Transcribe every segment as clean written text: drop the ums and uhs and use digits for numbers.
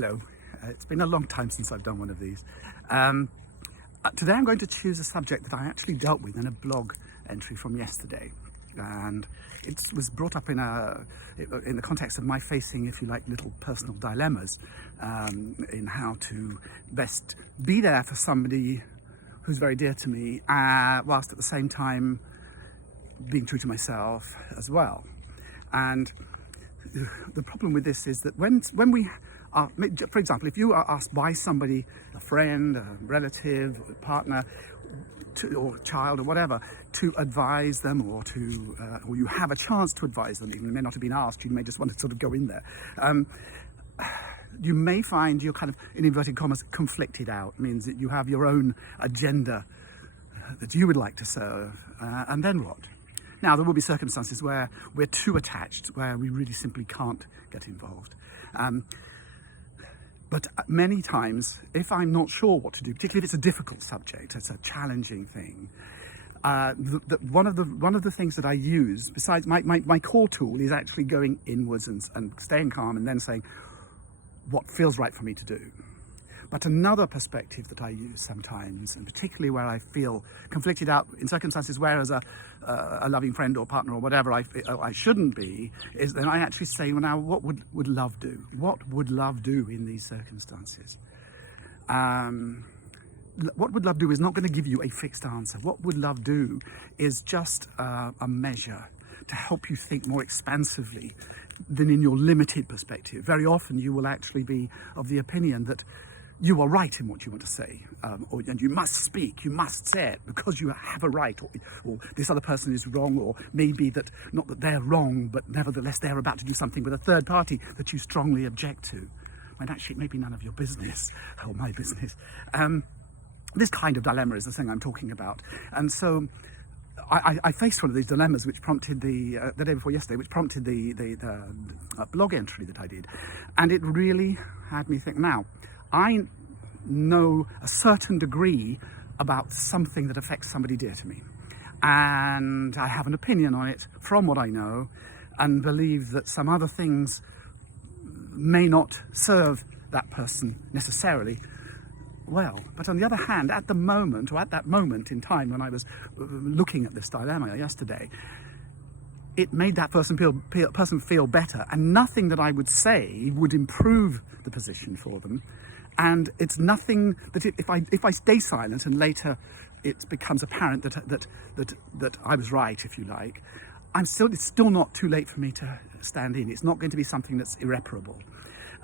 Hello, it's been a long time since I've done one of these. Today I'm going to choose a subject that I actually dealt with in a blog entry from yesterday, and it was brought up in the context of my facing, if you like, little personal dilemmas in how to best be there for somebody who's very dear to me, whilst at the same time being true to myself as well. And the problem with this is that when we are, for example, if you are asked by somebody, a friend, a relative, a partner, or child or whatever, to advise them, or you have a chance to advise them, even you may not have been asked, you may just want to sort of go in there, you may find you're kind of, in inverted commas, conflicted out. It means that you have your own agenda that you would like to serve, and then what? Now, there will be circumstances where we're too attached, where we really simply can't get involved. But many times, if I'm not sure what to do, particularly if it's a difficult subject, it's a challenging thing, one of the things that I use, besides my core tool, is actually going inwards and staying calm and then saying what feels right for me to do. But another perspective that I use sometimes, and particularly where I feel conflicted out in circumstances where, as a loving friend or partner or whatever, I shouldn't be, is then I actually say, well, now, what would love do? What would love do in these circumstances? What would love do is not going to give you a fixed answer. What would love do is just a measure to help you think more expansively than in your limited perspective. Very often you will actually be of the opinion that you are right in what you want to say, and you must speak, you must say it because you have a right, or this other person is wrong, or maybe that, not that they're wrong, but nevertheless they're about to do something with a third party that you strongly object to, when actually it may be none of your business, or my business. This kind of dilemma is the thing I'm talking about. And so I faced one of these dilemmas which prompted the day before yesterday, which prompted the blog entry that I did. And it really had me think, now, I know a certain degree about something that affects somebody dear to me, and I have an opinion on it from what I know, and believe that some other things may not serve that person necessarily well. But on the other hand, at the moment, or at that moment in time when I was looking at this dilemma yesterday, it made that person feel better, and nothing that I would say would improve the position for them. And it's nothing that if I stay silent and later it becomes apparent that I was right, if you like, it's still not too late for me to stand in. It's not going to be something that's irreparable.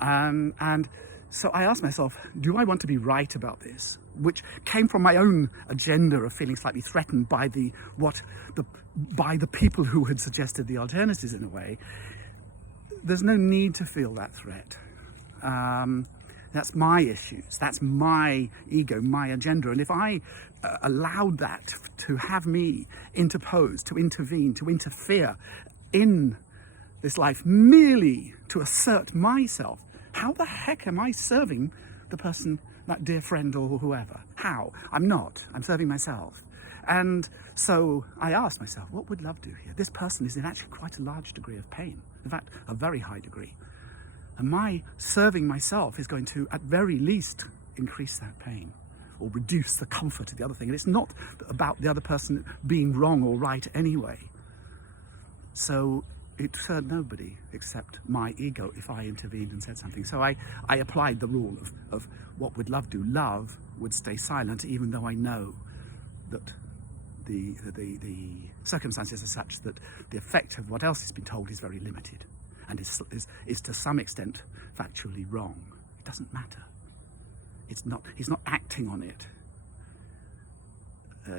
And so I asked myself, do I want to be right about this? Which came from my own agenda of feeling slightly threatened by the people who had suggested the alternatives in a way. There's no need to feel that threat. That's my issues, that's my ego, my agenda. And if I allowed that to have me interpose, to intervene, to interfere in this life merely to assert myself, how the heck am I serving the person, that dear friend or whoever? How? I'm not. I'm serving myself. And so I asked myself, what would love do here? This person is in actually quite a large degree of pain. In fact, a very high degree. And my serving myself is going to, at very least, increase that pain or reduce the comfort of the other thing. And it's not about the other person being wrong or right anyway. So it served nobody except my ego if I intervened and said something. So I applied the rule of what would love do. Love would stay silent, even though I know that the circumstances are such that the effect of what else has been told is very limited, and is to some extent factually wrong. It doesn't matter. He's not acting on it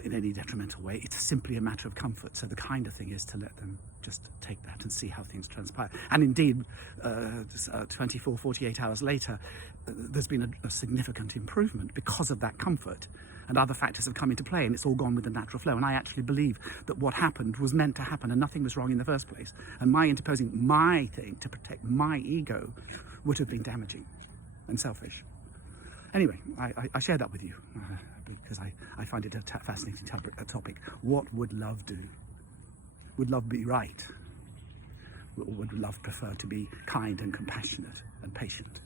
in any detrimental way. It's simply a matter of comfort. So the kind of thing is to let them just take that and see how things transpire. And indeed, 24, 48 hours later, there's been a significant improvement because of that comfort. And other factors have come into play, and it's all gone with the natural flow. And I actually believe that what happened was meant to happen, and nothing was wrong in the first place. And my interposing my thing to protect my ego would have been damaging and selfish. Anyway, I shared that with you because I find it a fascinating topic. What would love do? Would love be right? Or would love prefer to be kind and compassionate and patient?